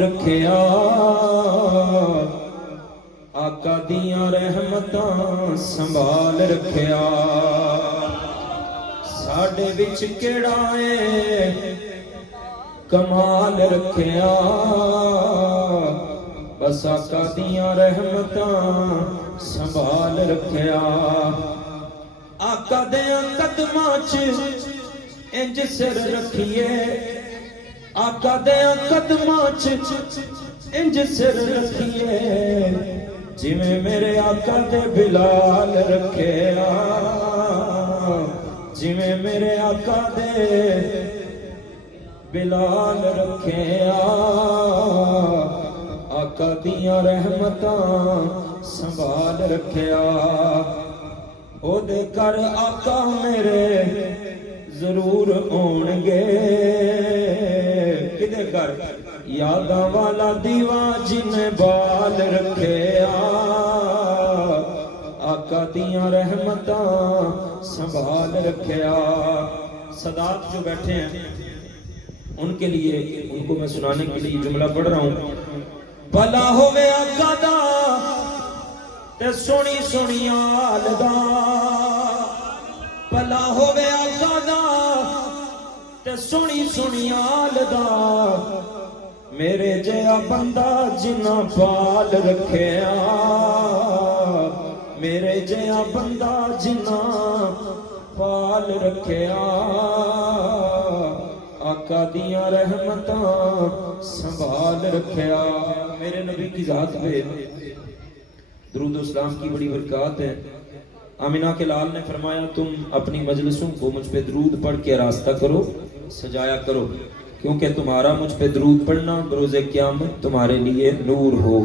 رکھیا آقا دیاں رحمتاں سنبھال رکھیا ساڈے وچ کیڑا اے کمال رکھیا بس آقا دیاں رحمتاں سنبھال رکھیا آقا دیاں قدماں چ انج سر رکھیے آقا دیاں قدماں چ انج سر رکھیے جویں میرے آقا دے بلال رکھیا جویں میرے آقا دے بلال رکھیا آقا دیاں رحمتاں سنبھال رکھیا او دے کر آقا میرے ضرور آن گے کدے کر یاداں والا دیوا جن بال رکھے آقا دیاں رحمتاں سنبھال رکھیا صدات جو بیٹھے ہیں ان کے لیے ان کو میں سنانے کے لیے جملہ پڑھ رہا ہوں بھلا ہوے آقا دا تے سونی سونی آل دا بھلا ہوے آقا دا تے سونی سونی آل دا میرے جیا بندہ جنہ پال رکھیا میرے جیا بندہ جنہ پال رکھیا آقا دیاں رحمتاں سنبھال رکھیا میرے نبی کی ذات پہ درود و اسلام کی بڑی برکات ہے آمینہ کے لال نے فرمایا تم اپنی مجلسوں کو مجھ پہ درود پڑھ کے راستہ کرو سجایا کرو کیونکہ تمہارا مجھ پہ درود پڑھنا بروز قیامت تمہارے لیے نور ہو